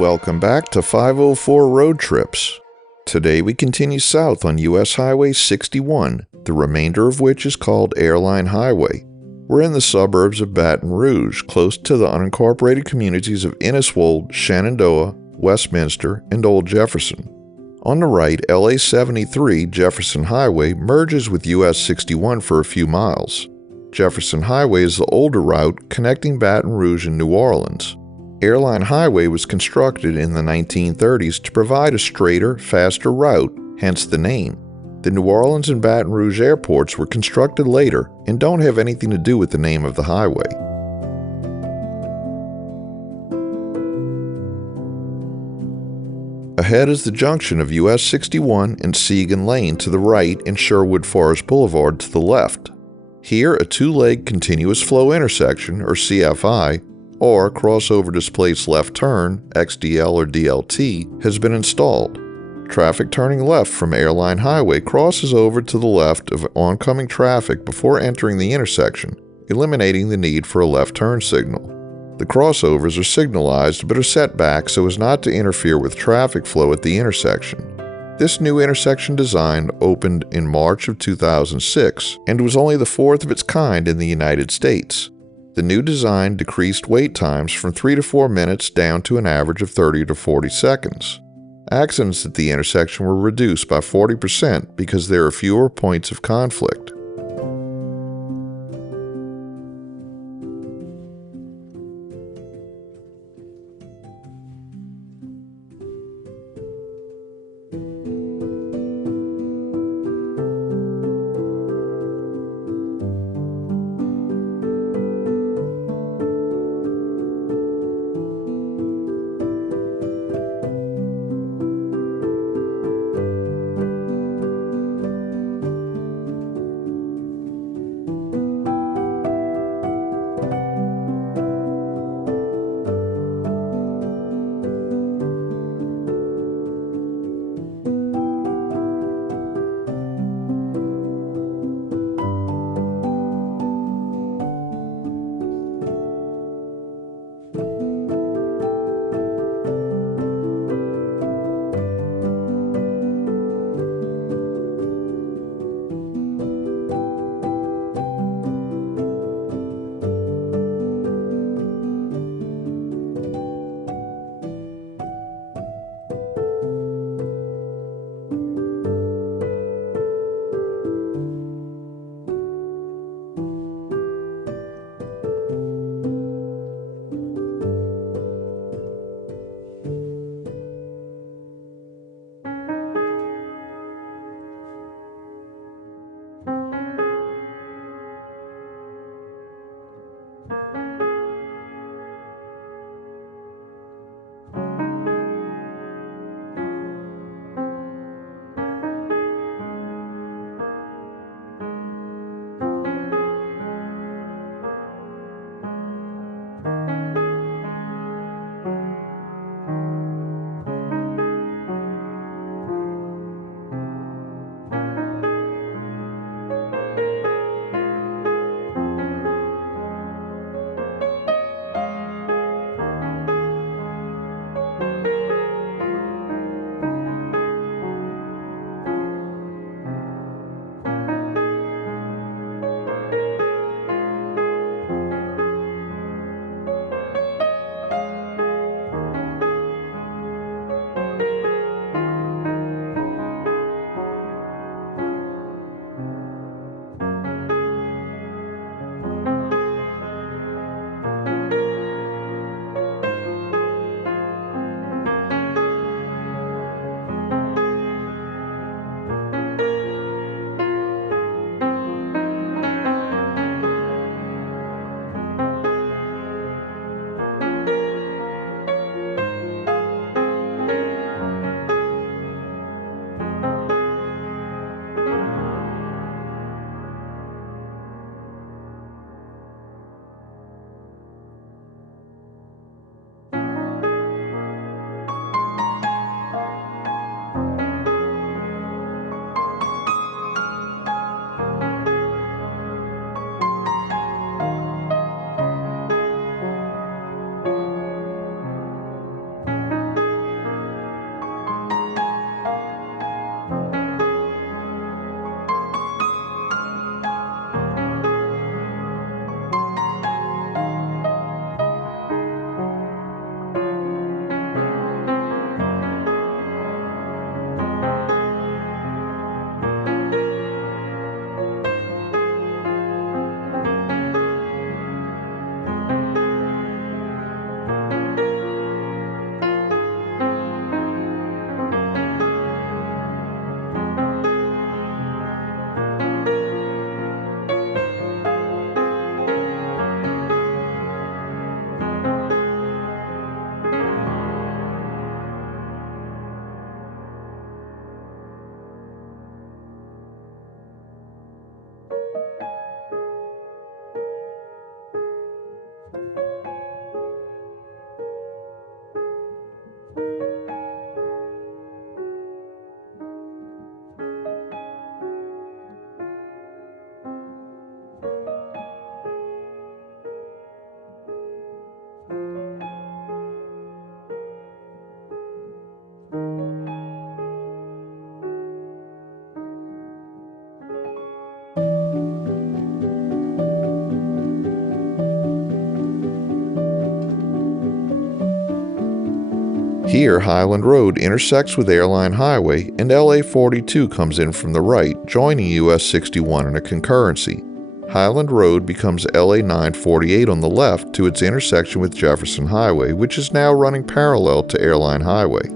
Welcome back to 504 Road Trips. Today we continue south on US Highway 61, the remainder of which is called Airline Highway. We're in the suburbs of Baton Rouge, close to the unincorporated communities of Inniswold, Shenandoah, Westminster, and Old Jefferson. On the right, LA 73 Jefferson Highway merges with US 61 for a few miles. Jefferson Highway is the older route connecting Baton Rouge and New Orleans. Airline Highway was constructed in the 1930s to provide a straighter, faster route, hence the name. The New Orleans and Baton Rouge airports were constructed later and don't have anything to do with the name of the highway. Ahead is the junction of US 61 and Seagan Lane to the right and Sherwood Forest Boulevard to the left. Here, a two-leg continuous flow intersection, or CFI, or crossover displaced left turn, XDL or DLT, has been installed. Traffic turning left from Airline Highway crosses over to the left of oncoming traffic before entering the intersection, eliminating the need for a left turn signal. The crossovers are signalized but are set back so as not to interfere with traffic flow at the intersection. This new intersection design opened in March of 2006 and was only the fourth of its kind in the United States. The new design decreased wait times from 3 to 4 minutes down to an average of 30 to 40 seconds. Accidents at the intersection were reduced by 40% because there are fewer points of conflict. Here, Highland Road intersects with Airline Highway, and LA 42 comes in from the right, joining US 61 in a concurrency. Highland Road becomes LA 948 on the left to its intersection with Jefferson Highway, which is now running parallel to Airline Highway.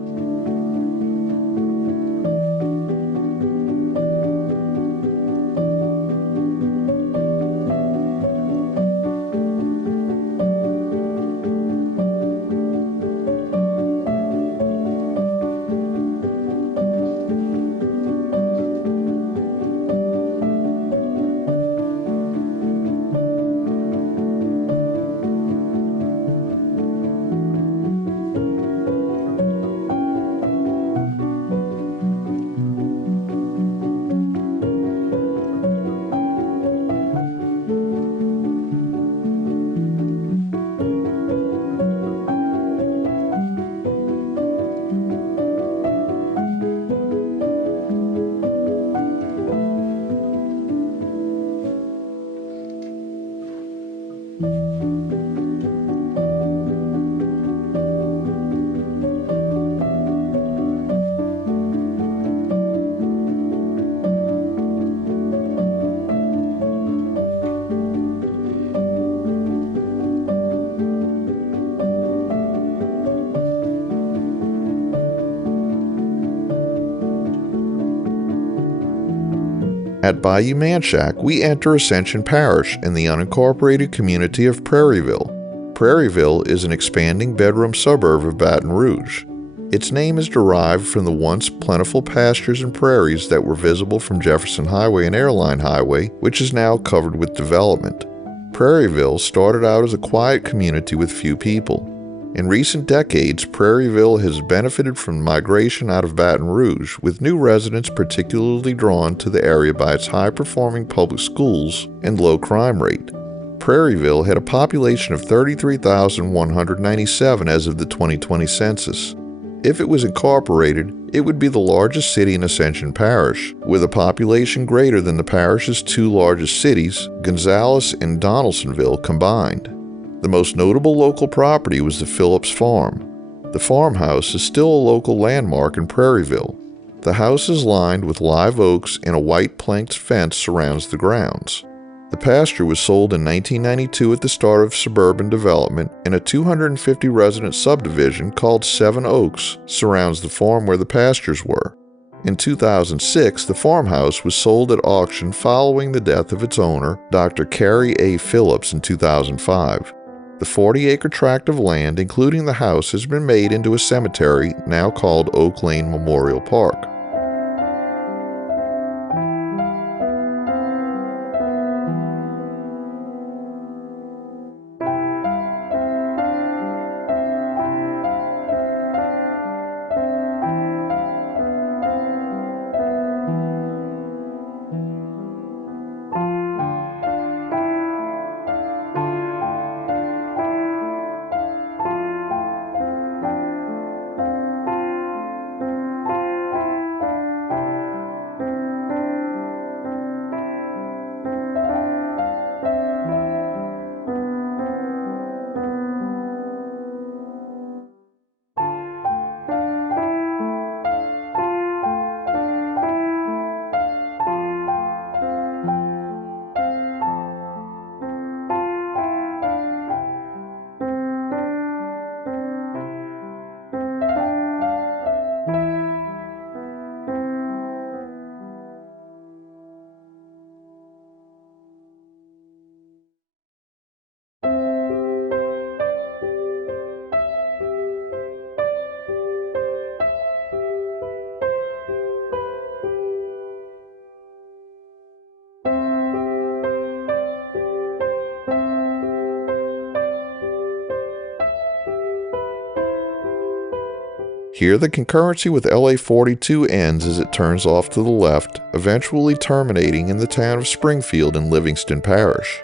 At Bayou Manchac, we enter Ascension Parish in the unincorporated community of Prairieville. Prairieville is an expanding bedroom suburb of Baton Rouge. Its name is derived from the once plentiful pastures and prairies that were visible from Jefferson Highway and Airline Highway, which is now covered with development. Prairieville started out as a quiet community with few people. In recent decades, Prairieville has benefited from migration out of Baton Rouge, with new residents particularly drawn to the area by its high-performing public schools and low crime rate. Prairieville had a population of 33,197 as of the 2020 census. If it was incorporated, it would be the largest city in Ascension Parish, with a population greater than the parish's two largest cities, Gonzales and Donaldsonville, combined. The most notable local property was the Phillips Farm. The farmhouse is still a local landmark in Prairieville. The house is lined with live oaks and a white planked fence surrounds the grounds. The pasture was sold in 1992 at the start of suburban development, and a 250-resident subdivision called Seven Oaks surrounds the farm where the pastures were. In 2006, the farmhouse was sold at auction following the death of its owner, Dr. Carrie A. Phillips, in 2005. The 40-acre tract of land, including the house, has been made into a cemetery now called Oak Lane Memorial Park. Here, the concurrency with LA 42 ends as it turns off to the left, eventually terminating in the town of Springfield in Livingston Parish.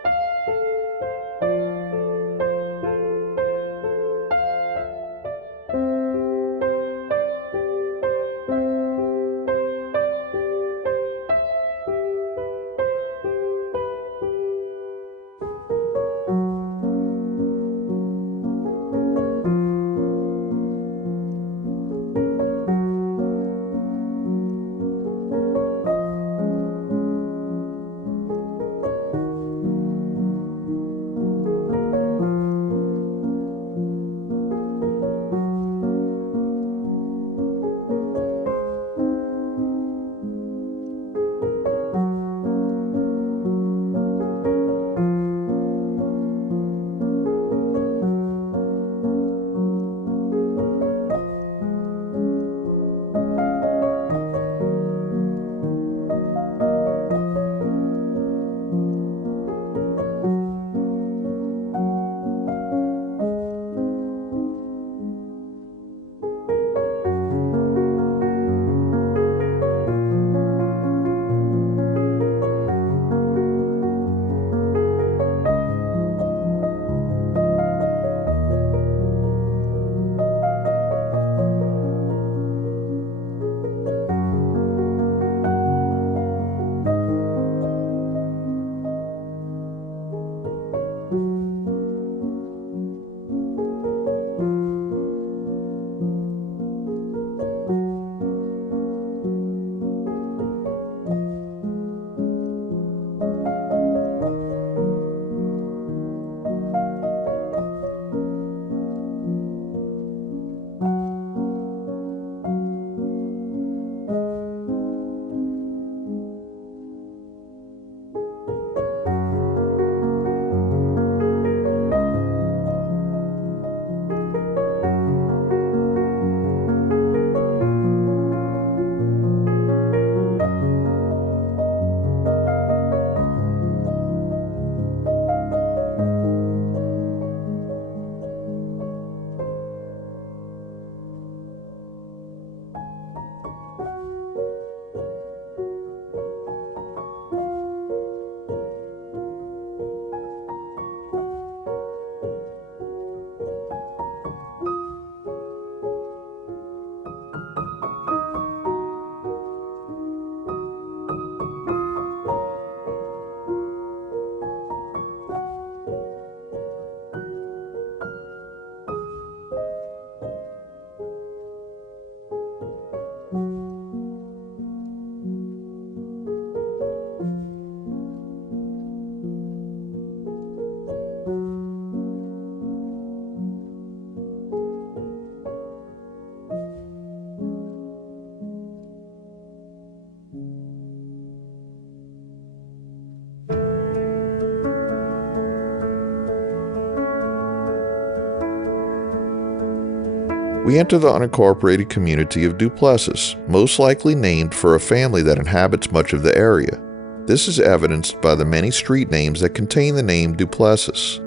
We enter the unincorporated community of Duplessis, most likely named for a family that inhabits much of the area. This is evidenced by the many street names that contain the name Duplessis.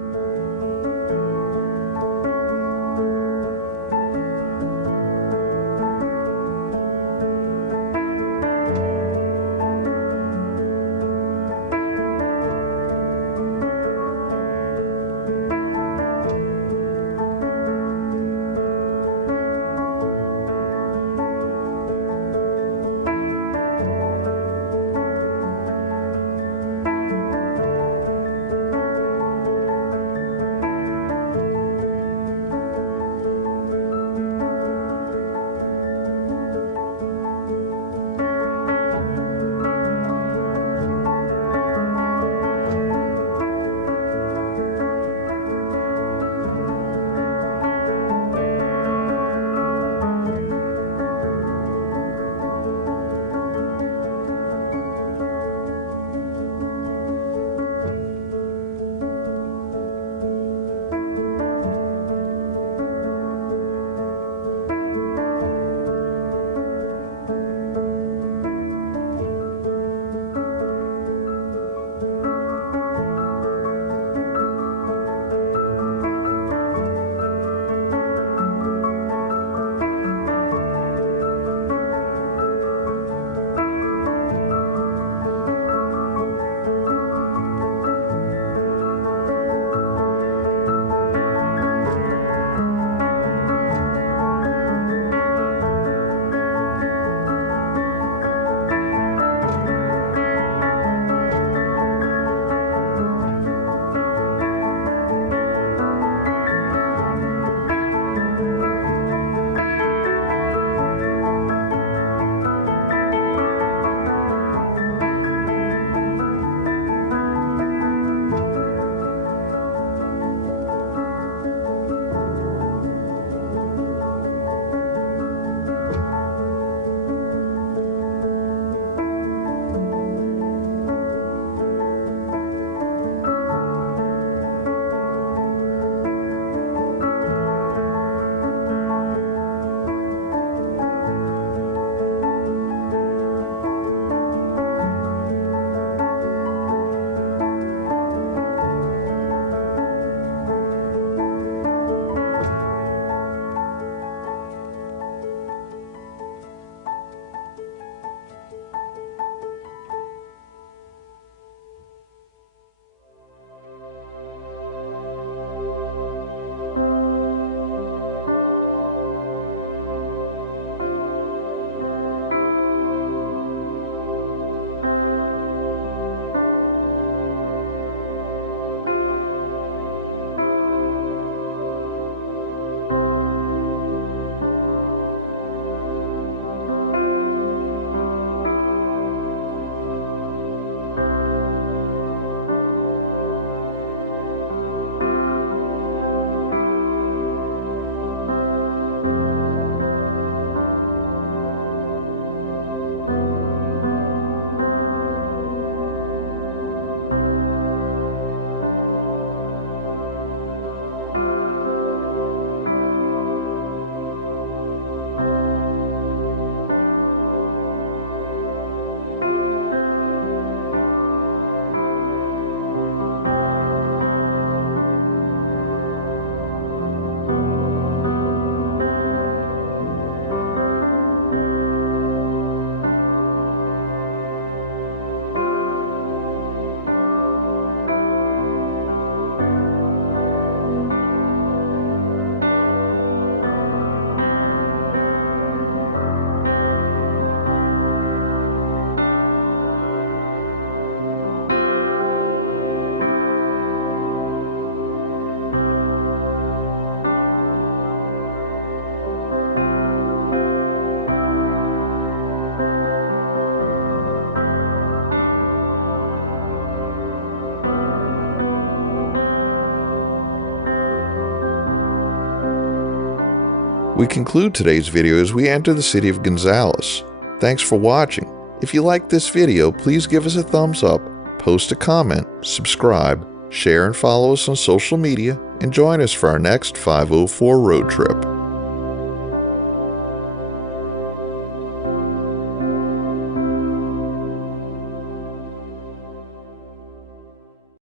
We conclude today's video as we enter the city of Gonzales. Thanks for watching. If you liked this video, please give us a thumbs up, post a comment, subscribe, share and follow us on social media, and join us for our next 504 road trip.